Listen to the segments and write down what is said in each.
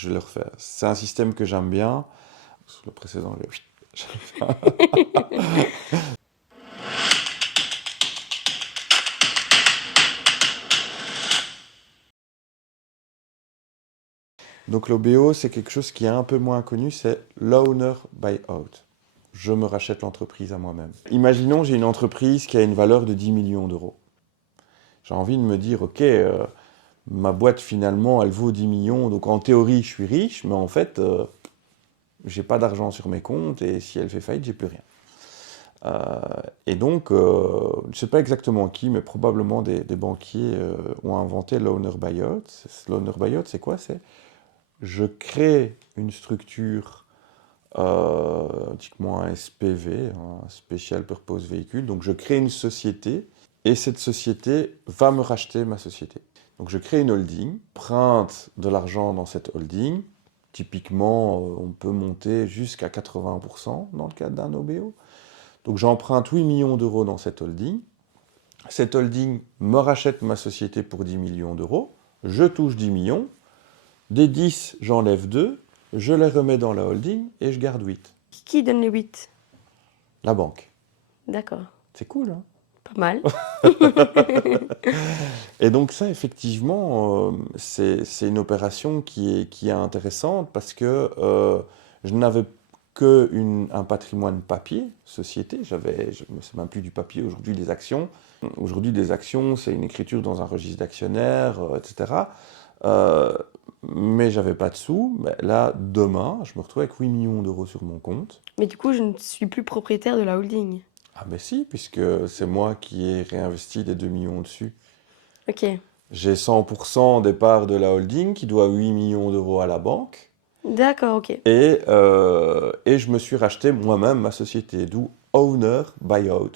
je vais le refaire. C'est un système que j'aime bien. Sur le précédent, Donc l'OBO, c'est quelque chose qui est un peu moins connu, c'est l'owner buyout. Je me rachète l'entreprise à moi-même. Imaginons, j'ai une entreprise qui a une valeur de 10 millions d'euros. J'ai envie de me dire, ok, ma boîte finalement, elle vaut 10 millions, donc en théorie, je suis riche, mais en fait, j'ai pas d'argent sur mes comptes, et si elle fait faillite, j'ai plus rien. Et donc, je ne sais pas exactement qui, mais probablement des banquiers ont inventé l'owner buyout. L'owner buyout, c'est quoi? C'est je crée une structure, typiquement un SPV, un Special Purpose Vehicle. Donc je crée une société et cette société va me racheter ma société. Donc je crée une holding, emprunte de l'argent dans cette holding. Typiquement, on peut monter jusqu'à 80% dans le cadre d'un OBO. Donc j'emprunte 8 millions d'euros dans cette holding. Cette holding me rachète ma société pour 10 millions d'euros. Je touche 10 millions. Des 10, j'enlève 2. Je les remets dans la holding et je garde 8. Qui donne les 8? La banque. D'accord. C'est cool, hein? Pas mal. Et donc ça, effectivement, c'est une opération qui est intéressante parce que je n'avais un patrimoine papier, société. Je ne sais même plus du papier aujourd'hui, des actions. Aujourd'hui, des actions, c'est une écriture dans un registre d'actionnaires, etc. Euh, mais j'avais pas de sous. Mais là, demain, je me retrouve avec 8 millions d'euros sur mon compte. Mais du coup, je ne suis plus propriétaire de la holding. Ah ben si, puisque c'est moi qui ai réinvesti les 2 millions dessus. Ok. J'ai 100% des parts de la holding qui doit 8 millions d'euros à la banque. D'accord, ok. Et je me suis racheté moi-même ma société, d'où Owner Buyout.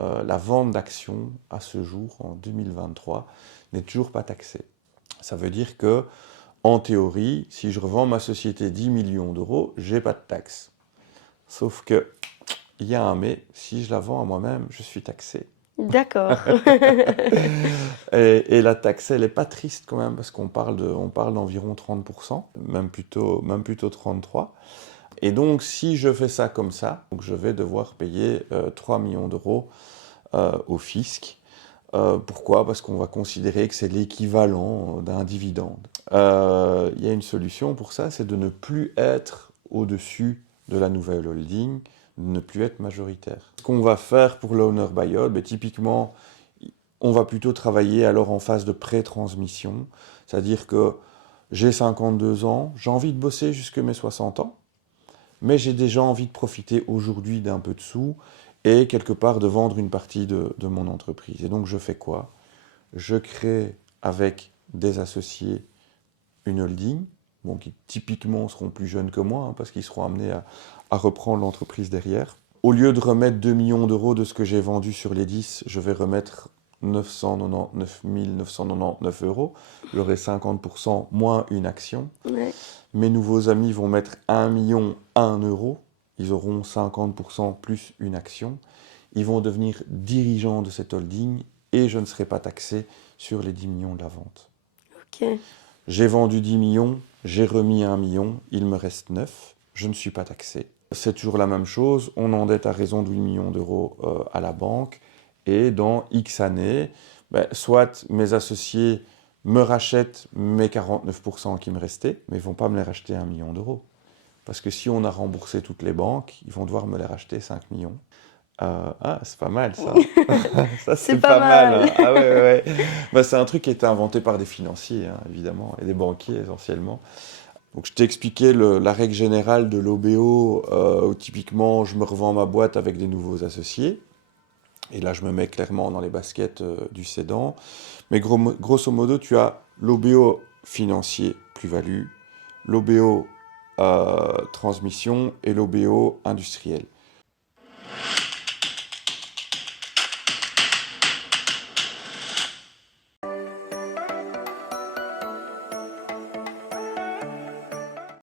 La vente d'actions à ce jour, en 2023, n'est toujours pas taxée. Ça veut dire que, en théorie, si je revends ma société 10 millions d'euros, j'ai pas de taxe. Sauf que, il y a un mais, si je la vends à moi-même, je suis taxé. D'accord. Et la taxe, elle n'est pas triste quand même, parce on parle d'environ 30%, même plutôt 33%. Et donc, si je fais ça comme ça, donc je vais devoir payer 3 millions d'euros au fisc. Pourquoi? Parce qu'on va considérer que c'est l'équivalent d'un dividende. Il y a une solution pour ça, c'est de ne plus être au-dessus de la nouvelle holding, de ne plus être majoritaire. Ce qu'on va faire pour l'owner buyout, ben, typiquement, on va plutôt travailler alors en phase de pré-transmission, c'est-à-dire que j'ai 52 ans, j'ai envie de bosser jusque mes 60 ans, mais j'ai déjà envie de profiter aujourd'hui d'un peu de sous et quelque part de vendre une partie de mon entreprise. Et donc je fais quoi? Je crée avec des associés une holding, bon, qui typiquement seront plus jeunes que moi, hein, parce qu'ils seront amenés à reprendre l'entreprise derrière. Au lieu de remettre 2 millions d'euros de ce que j'ai vendu sur les 10, je vais remettre 999 999 euros. J'aurai 50% moins une action. Ouais. Mes nouveaux amis vont mettre 1 million 1 euro. Ils auront 50% plus une action. Ils vont devenir dirigeants de cette holding et je ne serai pas taxé sur les 10 millions de la vente. Ok. J'ai vendu 10 millions, j'ai remis 1 million, il me reste 9, je ne suis pas taxé. C'est toujours la même chose, on endette à raison de 8 millions d'euros à la banque, et dans X années, ben, soit mes associés me rachètent mes 49% qui me restaient, mais ils ne vont pas me les racheter à 1 million d'euros. Parce que si on a remboursé toutes les banques, ils vont devoir me les racheter 5 millions. Ah, c'est pas mal ça. Ça, C'est c'est pas pas mal, mal. hein. Ah ouais, ouais, ouais. Bah, c'est un truc qui a été inventé par des financiers, hein, évidemment, et des banquiers essentiellement. Donc je t'ai expliqué la règle générale de l'OBO, où typiquement je me revends ma boîte avec des nouveaux associés. Et là, je me mets clairement dans les baskets du cédant. Mais grosso modo, tu as l'OBO financier plus-value, l'OBO transmission et l'OBO industriel.